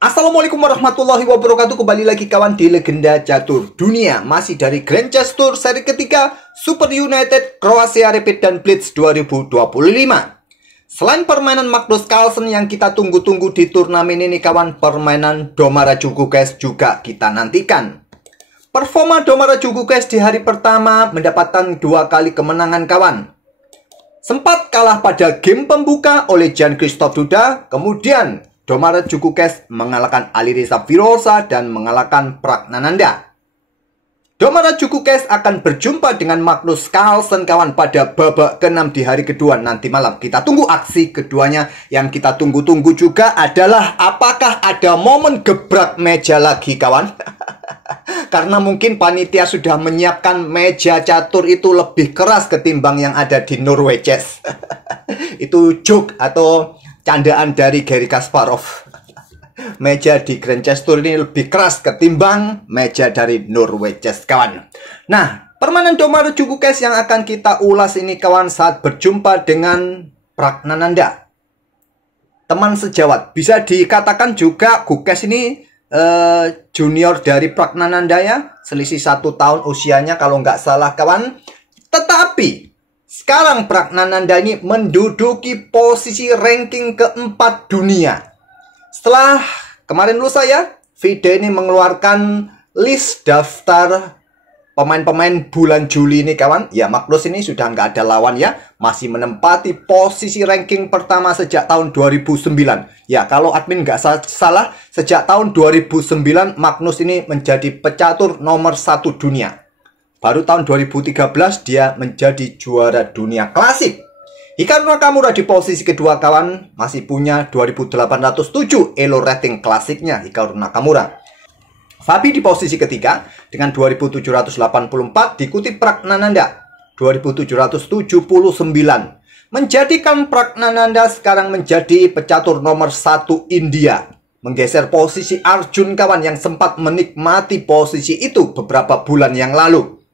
Assalamualaikum warahmatullahi wabarakatuh. Kembali lagi kawan di Legenda Catur Dunia. Masih dari Grand Chess Tour seri ketiga Super United Croatia Rapid dan Blitz 2025. Selain permainan Magnus Carlsen yang kita tunggu-tunggu di turnamen ini kawan, permainan Domaraju Gukes juga kita nantikan. Performa Domaraju Gukes di hari pertama mendapatkan 2 kali kemenangan kawan. Sempat kalah pada game pembuka oleh Jan-Christoph Duda, kemudian Domaraju Gukes mengalahkan Alireza Firoza dan mengalahkan Praggnanandhaa. Domaraju Gukes akan berjumpa dengan Magnus Carlsen kawan pada babak ke-6 di hari kedua nanti malam. Kita tunggu aksi keduanya. Yang kita tunggu-tunggu juga adalah apakah ada momen gebrak meja lagi kawan. Karena mungkin panitia sudah menyiapkan meja catur itu lebih keras ketimbang yang ada di Norway Chess. Itu joke atau candaan dari Garry Kasparov. Meja di Grand Chess Tour ini lebih keras ketimbang meja dari Norway Chess kawan. Nah, permainan Domaraju Gukes yang akan kita ulas ini kawan saat berjumpa dengan Praggnanandhaa, teman sejawat. Bisa dikatakan juga Gukes ini junior dari Praggnanandhaa ya. Selisih 1 tahun usianya kalau nggak salah kawan. Tetapi sekarang Praggnanandhaa ini menduduki posisi ranking keempat dunia. Setelah kemarin lusa ya, video ini mengeluarkan list daftar pemain-pemain bulan Juli ini kawan. Ya, Magnus ini sudah nggak ada lawan ya. Masih menempati posisi ranking pertama sejak tahun 2009. Ya, kalau admin nggak salah, sejak tahun 2009 Magnus ini menjadi pecatur nomor 1 dunia. Baru tahun 2013 dia menjadi juara dunia klasik. Hikaru Nakamura di posisi kedua kawan, masih punya 2807 elo rating klasiknya Hikaru Nakamura. Fabi di posisi ketiga dengan 2784, diikuti Praggnanandhaa 2779. Menjadikan Praggnanandhaa sekarang menjadi pecatur nomor 1 India. Menggeser posisi Arjun kawan yang sempat menikmati posisi itu beberapa bulan yang lalu.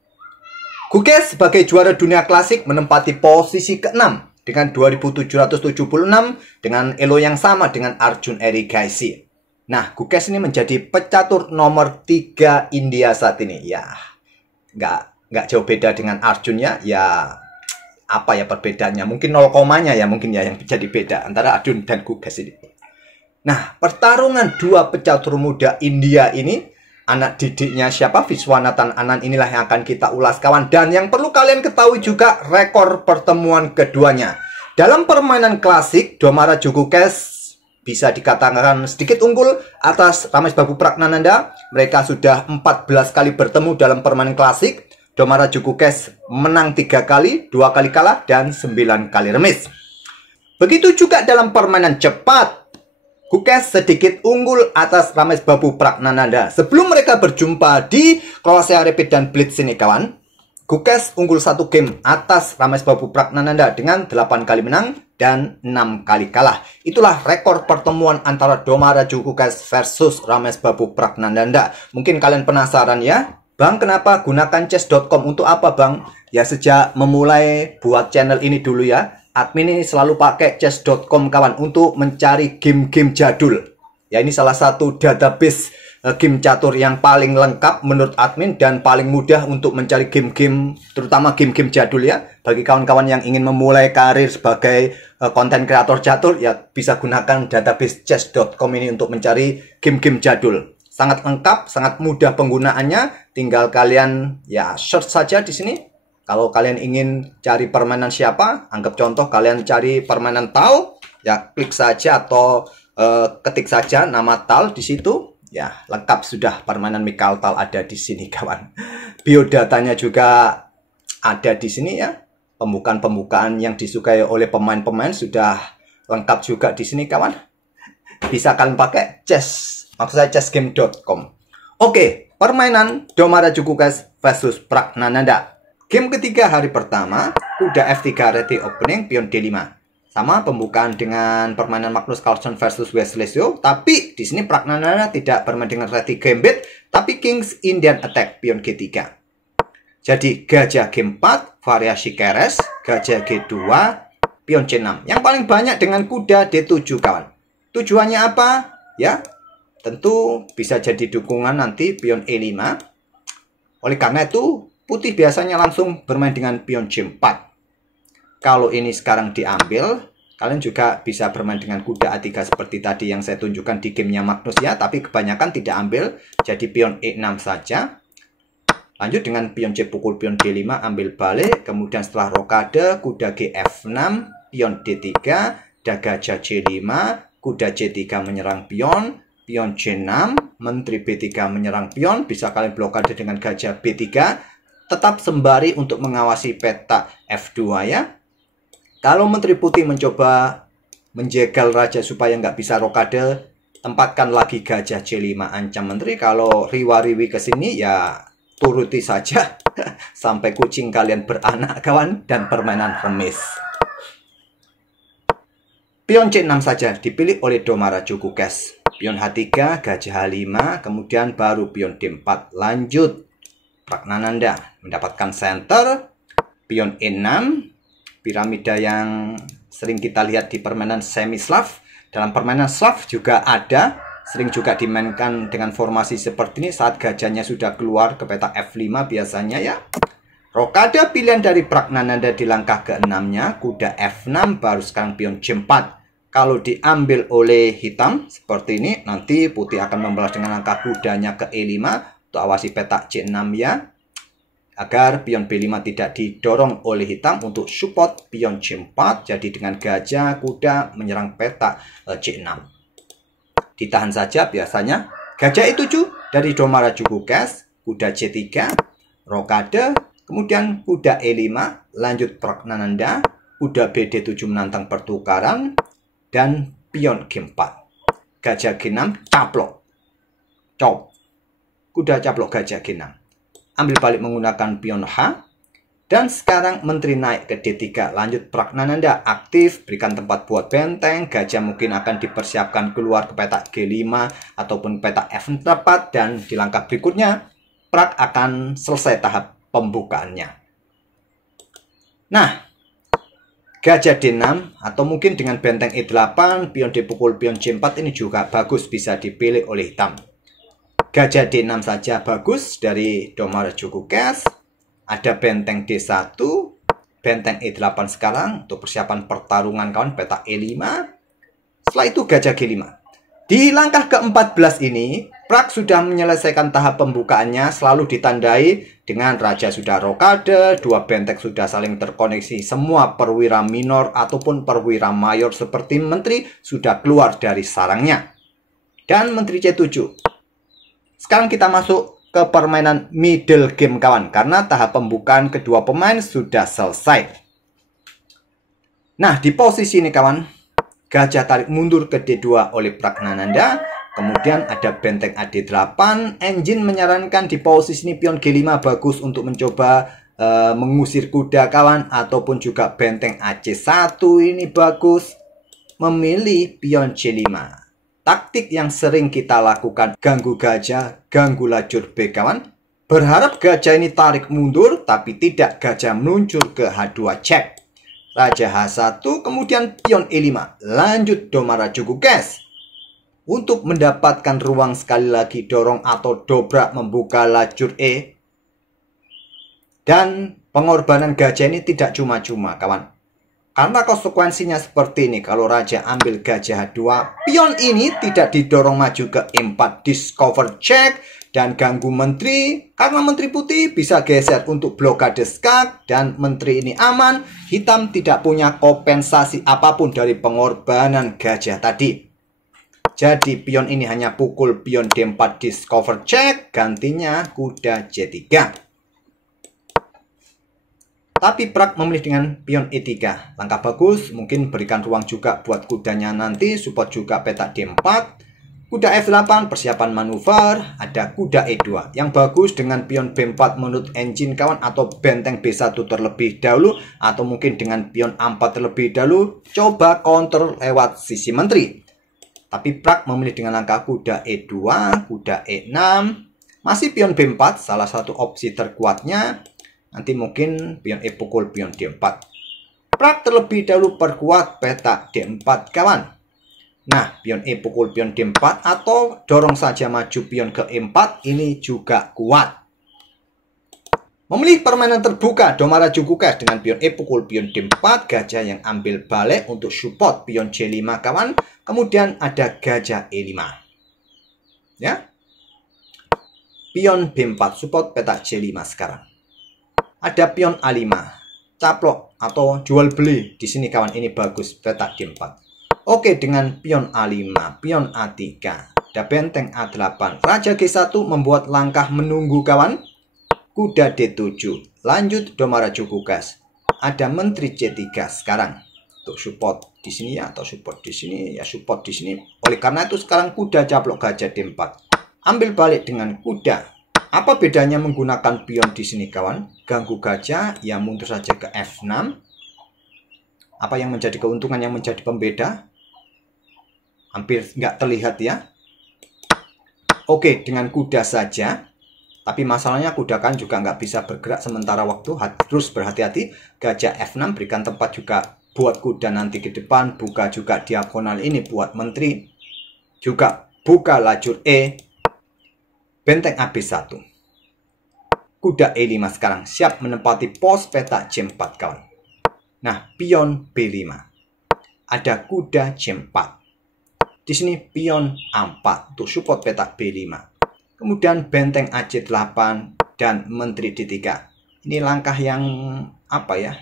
Gukes sebagai juara dunia klasik menempati posisi ke-6 dengan 2776 dengan elo yang sama dengan Arjun Erigaisi. Nah, Gukes ini menjadi pecatur nomor 3 India saat ini. Ya, nggak jauh beda dengan Arjun ya. Ya, apa ya perbedaannya? Mungkin 0 komanya ya mungkin ya yang jadi beda antara Arjun dan Gukes ini. Nah, pertarungan 2 pecatur muda India ini, anak didiknya siapa? Viswanathan Anand inilah yang akan kita ulas kawan. Dan yang perlu kalian ketahui juga rekor pertemuan keduanya. Dalam permainan klasik, Domaraju Gukes bisa dikatakan sedikit unggul atas Ramesbabu Praggnanandhaa. Mereka sudah 14 kali bertemu dalam permainan klasik. Domaraju Gukes menang 3 kali, 2 kali kalah, dan 9 kali remis. Begitu juga dalam permainan cepat, Gukes sedikit unggul atas Ramesbabu Praggnanandhaa. Sebelum mereka berjumpa di Croatia Rapid dan Blitz ini kawan, Gukes unggul 1 game atas Ramesbabu Praggnanandhaa dengan 8 kali menang dan 6 kali kalah. Itulah rekor pertemuan antara Domaraju Gukes versus Ramesbabu Praggnanandhaa. Mungkin kalian penasaran ya, Bang, kenapa gunakan chess.com? Untuk apa Bang? Ya, sejak memulai buat channel ini dulu ya, admin ini selalu pakai chess.com kawan untuk mencari game-game jadul. Ya, ini salah satu database game catur yang paling lengkap menurut admin dan paling mudah untuk mencari game-game, terutama game-game jadul ya. Bagi kawan-kawan yang ingin memulai karir sebagai konten kreator catur, ya bisa gunakan database chess.com ini untuk mencari game-game jadul. Sangat lengkap, sangat mudah penggunaannya. Tinggal kalian ya search saja di sini. Kalau kalian ingin cari permainan siapa, anggap contoh kalian cari permainan Tal, ya klik saja atau ketik saja nama Tal di situ. Ya, lengkap sudah permainan Mikhail Tal ada di sini kawan. Biodatanya juga ada di sini ya. Pembukaan-pembukaan yang disukai oleh pemain-pemain sudah lengkap juga di sini kawan. Bisa kalian pakai chess, maksud saya chessgame.com. Oke, permainan Domaraju Gukes versus Praggnanandhaa. Game ketiga hari pertama, kuda F3 ready opening, pion D5. Sama pembukaan dengan permainan Magnus Carlsen versus Wesley So, tapi di sini Praggnanandhaa tidak bermain dengan ready gambit, tapi King's Indian attack, pion G3. Jadi gajah G4, variasi keres, gajah G2, pion C6. Yang paling banyak dengan kuda D7 kawan. Tujuannya apa? Ya, tentu bisa jadi dukungan nanti pion E5. Oleh karena itu, putih biasanya langsung bermain dengan pion J4. Kalau ini sekarang diambil, kalian juga bisa bermain dengan kuda A3 seperti tadi yang saya tunjukkan di gamenya Magnus ya. Tapi kebanyakan tidak ambil, jadi pion E6 saja. Lanjut dengan pion C pukul pion D5, ambil balik. Kemudian setelah rokade, kuda G6, pion D3, gajah C5, kuda C3 menyerang pion, pion C6, menteri B3 menyerang pion. Bisa kalian blokade dengan gajah B3. Tetap sembari untuk mengawasi peta F2 ya. Kalau menteri putih mencoba menjegal raja supaya nggak bisa rokade, tempatkan lagi gajah C5 ancam menteri. Kalau riwa-riwi ke sini ya turuti saja sampai kucing kalian beranak kawan dan permainan remis. Pion C6 saja dipilih oleh Domara Jukukes. Pion H3, gajah H5, kemudian baru pion D4. Lanjut Pragnananda mendapatkan center, pion E6, piramida yang sering kita lihat di permainan semi-Slav. Dalam permainan Slav juga ada, sering juga dimainkan dengan formasi seperti ini saat gajahnya sudah keluar ke peta F5 biasanya ya. Rokade pilihan dari Pragnananda di langkah ke-6-nya, kuda F6, baru sekarang pion J4. Kalau diambil oleh hitam seperti ini, nanti putih akan membalas dengan langkah kudanya ke E5 untuk awasi peta C6 ya. Agar pion B5 tidak didorong oleh hitam untuk support pion C4. Jadi dengan gajah, kuda menyerang peta C6. Ditahan saja biasanya. Gajah E7 dari Domara Jukukes, kuda C3, rokade, kemudian kuda E5, lanjut Pragnananda, kuda BD7 menantang pertukaran, dan pion G4. Gajah G6, caplok. Cop. Kuda caplok gajah G6. Ambil balik menggunakan pion H. Dan sekarang menteri naik ke D3. Lanjut Pragnananda aktif. Berikan tempat buat benteng. Gajah mungkin akan dipersiapkan keluar ke peta G5 ataupun peta F4. Dan di langkah berikutnya, Prak akan selesai tahap pembukaannya. Nah, gajah D6 atau mungkin dengan benteng E8, pion D pukul pion J4 ini juga bagus bisa dipilih oleh hitam. Gajah D6 saja bagus dari Domara Jukukes. Ada benteng D1, benteng E8 sekarang untuk persiapan pertarungan kawan peta E5. Setelah itu gajah G5. Di langkah ke-14 ini, Prak sudah menyelesaikan tahap pembukaannya, selalu ditandai dengan raja sudah rokade, dua benteng sudah saling terkoneksi, semua perwira minor ataupun perwira mayor seperti menteri sudah keluar dari sarangnya. Dan menteri C7. Sekarang kita masuk ke permainan middle game kawan, karena tahap pembukaan kedua pemain sudah selesai. Nah, di posisi ini kawan, gajah tarik mundur ke D2 oleh Pragnananda. Kemudian ada benteng AD8. Engine menyarankan di posisi ini pion G5 bagus untuk mencoba mengusir kuda kawan. Ataupun juga benteng AC1 ini bagus. Memilih pion C5. Taktik yang sering kita lakukan, ganggu gajah, ganggu lajur B kawan. Berharap gajah ini tarik mundur, tapi tidak, gajah meluncur ke H2 cek. Raja H1, kemudian pion E5. Lanjut Domara Jukukes. Untuk mendapatkan ruang sekali lagi dorong atau dobrak membuka lajur E. Dan pengorbanan gajah ini tidak cuma-cuma kawan. Karena konsekuensinya seperti ini. Kalau raja ambil gajah H2, pion ini tidak didorong maju ke E4. Discover check dan ganggu menteri. Karena menteri putih bisa geser untuk blokade skak. Dan menteri ini aman. Hitam tidak punya kompensasi apapun dari pengorbanan gajah tadi. Jadi pion ini hanya pukul pion D4 discover check. Gantinya kuda C3. Tapi Prak memilih dengan pion E3. Langkah bagus, mungkin berikan ruang juga buat kudanya nanti. Support juga peta D4. Kuda F8, persiapan manuver. Ada kuda E2. Yang bagus dengan pion B4 menurut engine kawan. Atau benteng B1 terlebih dahulu. Atau mungkin dengan pion A4 terlebih dahulu. Coba counter lewat sisi menteri. Tapi Prak memilih dengan langkah kuda E2, kuda E6. Masih pion B4, salah satu opsi terkuatnya. Nanti mungkin pion E pukul pion D4. Prak terlebih dahulu perkuat peta D4 kawan. Nah, pion E pukul pion D4 atau dorong saja maju pion ke E4 ini juga kuat. Memilih permainan terbuka, Domara Jukukes dengan pion E pukul pion D4, gajah yang ambil balik untuk support pion C5 kawan. Kemudian ada gajah E5. Ya. Pion B4 support petak C5 sekarang. Ada pion A5, caplok atau jual beli di sini kawan, ini bagus petak D4. Oke, dengan pion A5, pion A3, ada benteng A8, Raja G1 membuat langkah menunggu kawan. Kuda D7, lanjut Domara Jukukes. Ada menteri C3 sekarang untuk support di sini ya, atau support di sini ya, support di sini. Oleh karena itu sekarang kuda caplok gajah D4. Ambil balik dengan kuda. Apa bedanya menggunakan pion di sini kawan? Ganggu gajah, ya mundur saja ke F6. Apa yang menjadi keuntungan, yang menjadi pembeda? Hampir nggak terlihat ya. Oke, dengan kuda saja. Tapi masalahnya kuda kan juga nggak bisa bergerak sementara waktu. Harus berhati-hati. Gajah F6 berikan tempat juga buat kuda nanti ke depan. Buka juga diagonal ini buat menteri. Juga buka lajur E. Benteng AB1. Kuda E5 sekarang siap menempati pos petak C4 kawan. Nah, pion B5. Ada kuda C4. Di sini pion A4 untuk support petak B5. Kemudian benteng AC8 dan menteri D3. Ini langkah yang apa ya?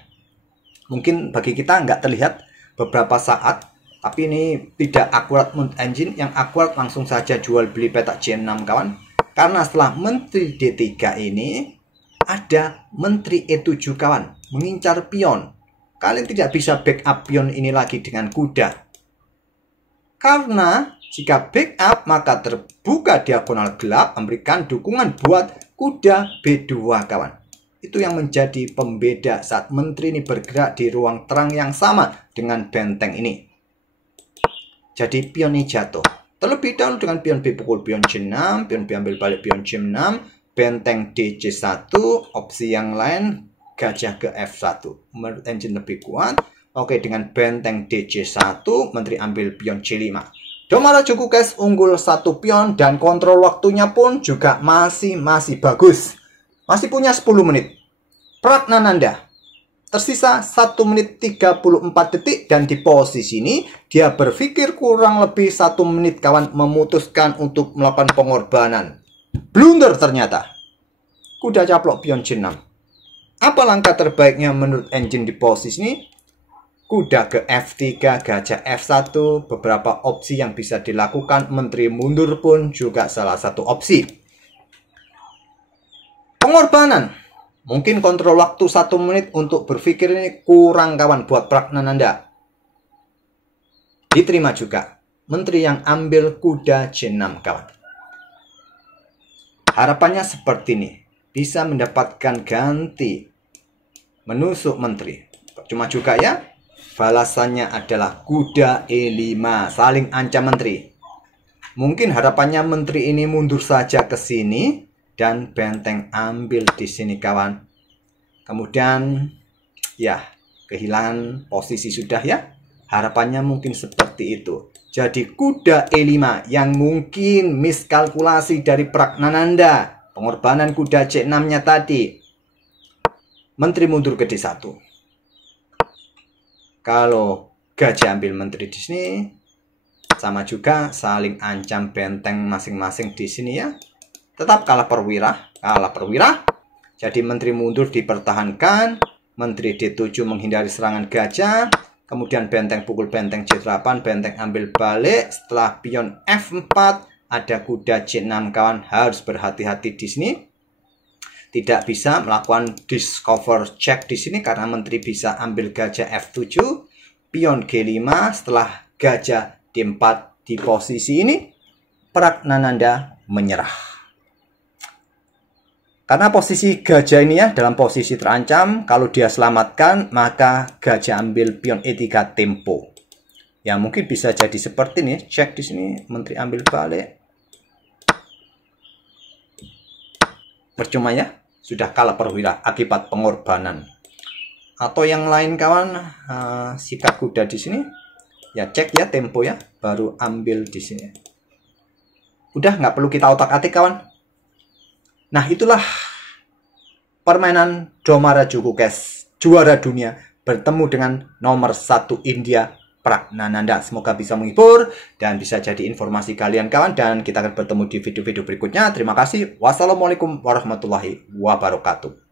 Mungkin bagi kita nggak terlihat beberapa saat. Tapi ini tidak akurat mount engine. Yang akurat langsung saja jual beli petak C6 kawan. Karena setelah menteri D3 ini ada menteri E7 kawan. Mengincar pion. Kalian tidak bisa backup pion ini lagi dengan kuda. Karena jika backup maka terbuka diagonal gelap memberikan dukungan buat kuda B2 kawan. Itu yang menjadi pembeda saat menteri ini bergerak di ruang terang yang sama dengan benteng ini. Jadi pion ini jatuh. Terlebih dahulu dengan pion B pukul pion C6, pion B ambil balik pion C6, benteng DC1, opsi yang lain gajah ke F1. Menurut engine lebih kuat. Oke, dengan benteng DC1, menteri ambil pion C5. Domara Jukukes unggul 1 pion dan kontrol waktunya pun juga masih bagus. Masih punya 10 menit. Pragnananda tersisa 1 menit 34 detik dan di posisi ini dia berpikir kurang lebih 1 menit kawan memutuskan untuk melakukan pengorbanan. Blunder ternyata. Kuda caplok pion C6. Apa langkah terbaiknya menurut engine di posisi ini? Kuda ke F3, gajah F1, beberapa opsi yang bisa dilakukan. Menteri mundur pun juga salah satu opsi. Pengorbanan. Mungkin kontrol waktu 1 menit untuk berpikir ini kurang kawan buat Pragnananda. Diterima juga. Menteri yang ambil kuda C6 kawan. Harapannya seperti ini. Bisa mendapatkan ganti. Menusuk menteri. Cuma juga ya. Balasannya adalah kuda E5, saling ancam menteri. Mungkin harapannya menteri ini mundur saja ke sini dan benteng ambil di sini kawan. Kemudian ya kehilangan posisi sudah ya. Harapannya mungkin seperti itu. Jadi kuda E5 yang mungkin miskalkulasi dari Pragnananda. Pengorbanan kuda C6-nya tadi. Menteri mundur ke D1. Kalau gajah ambil menteri di sini, sama juga saling ancam benteng masing-masing di sini ya. Tetap kalah perwira. Jadi menteri mundur dipertahankan, menteri D7 menghindari serangan gajah, kemudian benteng pukul benteng C8, benteng ambil balik. Setelah pion F4, ada kuda C6 kawan, harus berhati-hati di sini. Tidak bisa melakukan discover check di sini karena menteri bisa ambil gajah F7, pion G5 setelah gajah D4 di posisi ini, Pragnananda menyerah. Karena posisi gajah ini ya dalam posisi terancam, kalau dia selamatkan maka gajah ambil pion E3 tempo. Ya mungkin bisa jadi seperti ini, cek di sini menteri ambil balik. Percuma ya. Sudah kalah perwira akibat pengorbanan. Atau yang lain kawan, sikap kuda di sini. Ya cek ya tempo ya, baru ambil di sini. Udah nggak perlu kita otak-atik kawan. Nah itulah permainan Domara Juku Cash, juara dunia bertemu dengan nomor 1 India Pragnanandha. Semoga bisa menghibur dan bisa jadi informasi kalian kawan, dan kita akan bertemu di video-video berikutnya. Terima kasih. Wassalamualaikum warahmatullahi wabarakatuh.